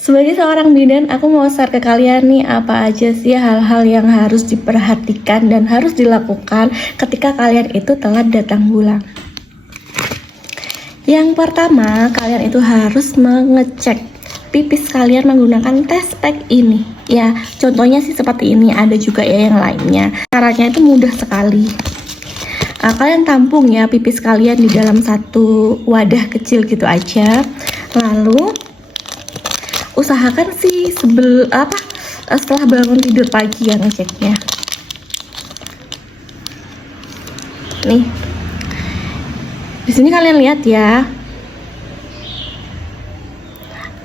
Sebagai seorang bidan, aku mau share ke kalian nih apa aja sih hal-hal yang harus diperhatikan dan harus dilakukan ketika kalian itu telat datang bulan. Yang pertama, kalian itu harus mengecek pipis kalian menggunakan test pack ini. Ya, contohnya sih seperti ini, ada juga ya yang lainnya. Caranya itu mudah sekali. Kalian tampung ya pipis kalian di dalam satu wadah kecil gitu aja. Lalu usahakan sih setelah bangun tidur pagi ya ngeceknya. Nih, di sini kalian lihat ya,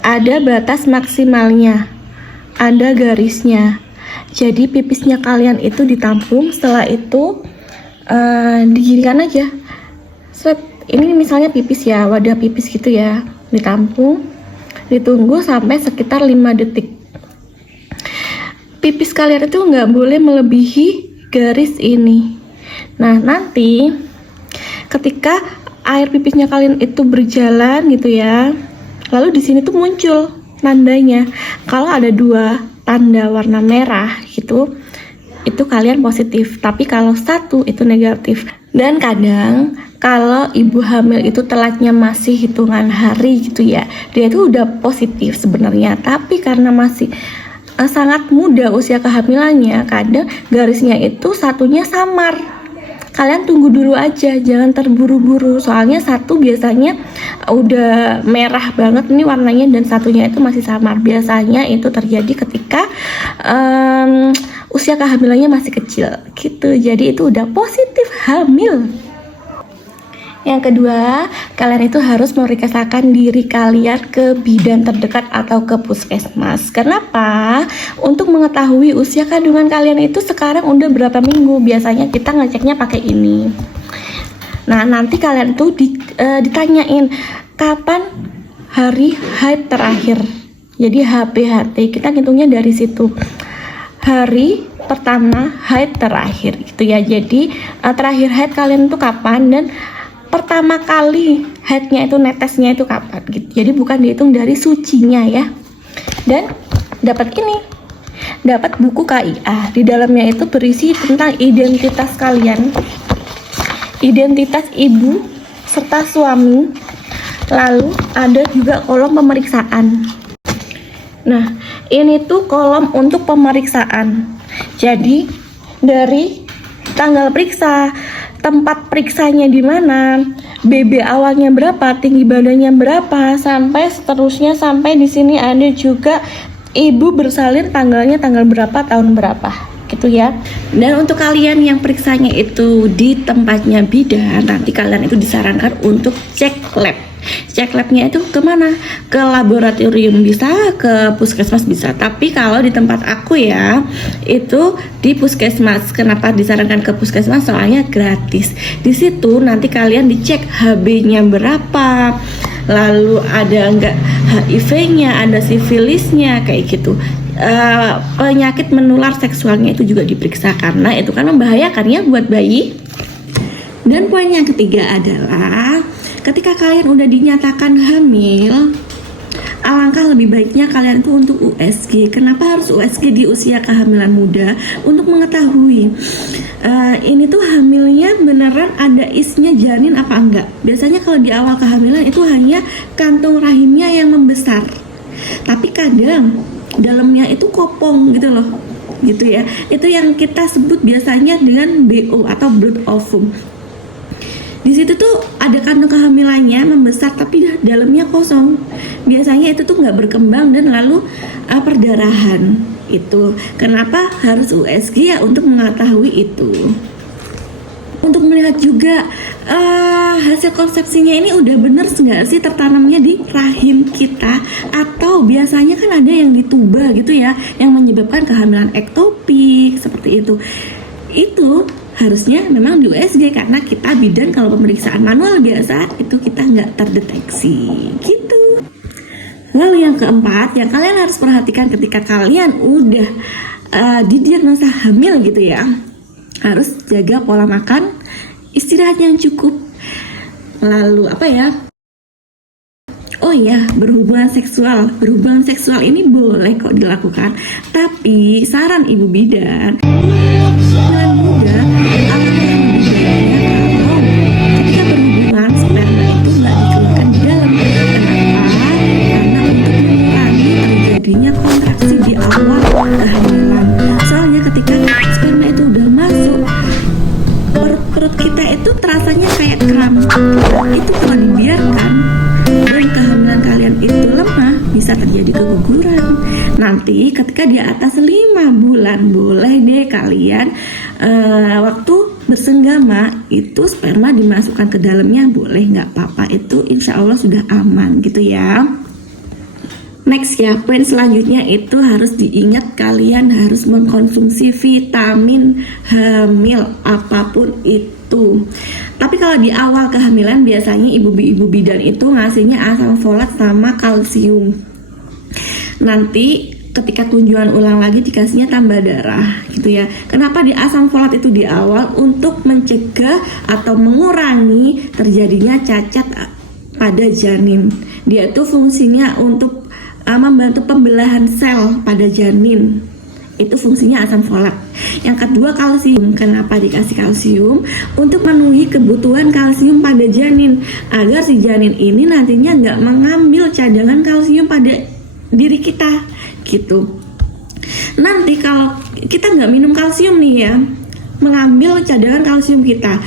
ada batas maksimalnya, ada garisnya. Jadi pipisnya kalian itu ditampung, setelah itu diginikan aja. Set, ini misalnya pipis ya, wadah pipis gitu ya, ditampung. Ditunggu sampai sekitar 5 detik. Pipis kalian itu nggak boleh melebihi garis ini. Nah, nanti ketika air pipisnya kalian itu berjalan gitu ya, lalu di sini tuh muncul tandanya. Kalau ada 2 tanda warna merah gitu, itu kalian positif. Tapi kalau 1 itu negatif. Dan kadang kalau ibu hamil itu telatnya masih hitungan hari gitu ya, dia itu udah positif sebenarnya, tapi karena masih sangat muda usia kehamilannya, kadang garisnya itu satunya samar. Kalian tunggu dulu aja, jangan terburu-buru, soalnya 1 biasanya udah merah banget nih warnanya dan satunya itu masih samar. Biasanya itu terjadi ketika usia kehamilannya masih kecil gitu, jadi itu udah positif hamil. Yang kedua, kalian itu harus memeriksakan diri kalian ke bidan terdekat atau ke puskesmas. Kenapa? Untuk mengetahui usia kandungan kalian itu sekarang udah berapa minggu. Biasanya kita ngeceknya pakai ini. Nah, nanti kalian tuh ditanyain kapan hari haid terakhir. Jadi HPHT, kita ngitungnya dari situ. Hari pertama haid terakhir gitu ya. Jadi terakhir haid kalian tuh kapan, dan pertama kali haidnya itu netesnya itu kapan gitu. Jadi bukan dihitung dari sucinya ya. Dan dapat buku KIA. Di dalamnya itu berisi tentang identitas kalian, identitas ibu serta suami. Lalu ada juga kolom pemeriksaan. Nah, ini tuh kolom untuk pemeriksaan. Jadi dari tanggal periksa, tempat periksanya di mana, BB awalnya berapa, tinggi badannya berapa, sampai seterusnya, sampai di sini ada juga ibu bersalin tanggalnya tanggal berapa, tahun berapa gitu ya. Dan untuk kalian yang periksanya itu di tempatnya bidan, nanti kalian itu disarankan untuk cek lab. Cek labnya itu kemana? Ke laboratorium bisa, ke puskesmas bisa. Tapi kalau di tempat aku ya, itu di puskesmas. Kenapa disarankan ke puskesmas? Soalnya gratis. Di situ nanti kalian dicek HB-nya berapa, lalu ada enggak HIV-nya, ada sifilisnya, kayak gitu. Penyakit menular seksualnya itu juga diperiksa, karena itu kan membahayakan ya buat bayi. Dan poin yang ketiga adalah ketika kalian udah dinyatakan hamil, alangkah lebih baiknya kalian itu untuk USG. Kenapa harus USG di usia kehamilan muda? Untuk mengetahui ini tuh hamilnya beneran ada isnya janin apa enggak. Biasanya kalau di awal kehamilan itu hanya kantung rahimnya yang membesar, tapi kadang dalamnya itu kopong gitu loh, gitu ya. Itu yang kita sebut biasanya dengan BO atau blood ovum. Di situ tuh ada kandung kehamilannya membesar tapi dalamnya kosong. Biasanya itu tuh nggak berkembang dan lalu perdarahan. Itu kenapa harus USG ya, untuk mengetahui itu. Untuk melihat juga hasil konsepsinya ini udah bener nggak sih tertanamnya di rahim kita, atau biasanya kan ada yang di tuba gitu ya, yang menyebabkan kehamilan ektopik seperti itu. Itu harusnya memang di USG, karena kita bidan kalau pemeriksaan manual biasa itu kita nggak terdeteksi gitu. Lalu yang keempat yang kalian harus perhatikan ketika kalian udah didiagnosa hamil gitu ya, harus jaga pola makan, istirahat yang cukup. Lalu apa ya, oh ya, berhubungan seksual. Berhubungan seksual ini boleh kok dilakukan, tapi saran ibu bidan, kalian muda, apakah bidannya kalau ketika berhubungan sperma itu nggak dikeluarkan di dalam. Kenapa? Karena untuk mengurangi terjadinya kontraksi di awal kehamilan. Soalnya ketika sperma itu udah masuk, perut kita itu terasanya kayak kram. Itu kalau dibiarkan dan kehamilan kalian itu lemah, bisa terjadi keguguran. Nanti ketika di atas 5 bulan boleh deh kalian waktu bersenggama itu sperma dimasukkan ke dalamnya, boleh, nggak apa-apa, itu insya Allah sudah aman gitu ya. Next ya, poin selanjutnya itu harus diingat, kalian harus mengkonsumsi vitamin hamil apapun itu. Tapi kalau di awal kehamilan biasanya ibu bidan itu ngasihnya asam folat sama kalsium. Nanti ketika tunjuan ulang lagi dikasihnya tambah darah gitu ya. Kenapa di asam folat itu di awal? Untuk mencegah atau mengurangi terjadinya cacat pada janin. Dia itu fungsinya untuk membantu pembelahan sel pada janin. Itu fungsinya asam folat. Yang kedua kalsium. Kenapa dikasih kalsium? Untuk memenuhi kebutuhan kalsium pada janin, agar si janin ini nantinya nggak mengambil cadangan kalsium pada diri kita gitu. Nanti kalau kita nggak minum kalsium nih ya, mengambil cadangan kalsium kita,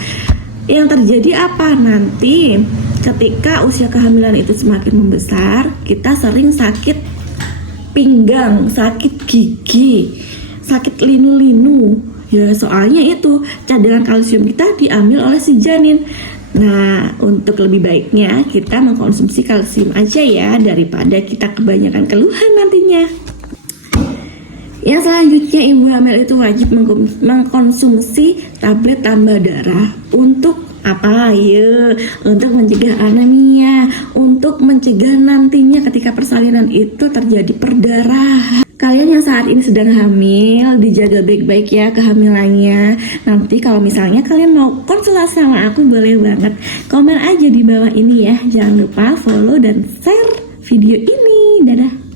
yang terjadi apa? Nanti ketika usia kehamilan itu semakin membesar, kita sering sakit pinggang, sakit gigi, sakit linu-linu. Ya soalnya itu cadangan kalsium kita diambil oleh si janin. Nah, untuk lebih baiknya kita mengkonsumsi kalsium aja ya, daripada kita kebanyakan keluhan nantinya. Yang selanjutnya, ibu hamil itu wajib mengkonsumsi tablet tambah darah. Untuk apa ya? Untuk mencegah anemia, untuk mencegah nantinya ketika persalinan itu terjadi perdarahan. Kalian yang saat ini sedang hamil, dijaga baik-baik ya kehamilannya. Nanti kalau misalnya kalian mau konsultasi sama aku, boleh banget komen aja di bawah ini ya. Jangan lupa follow dan share video ini. Dadah.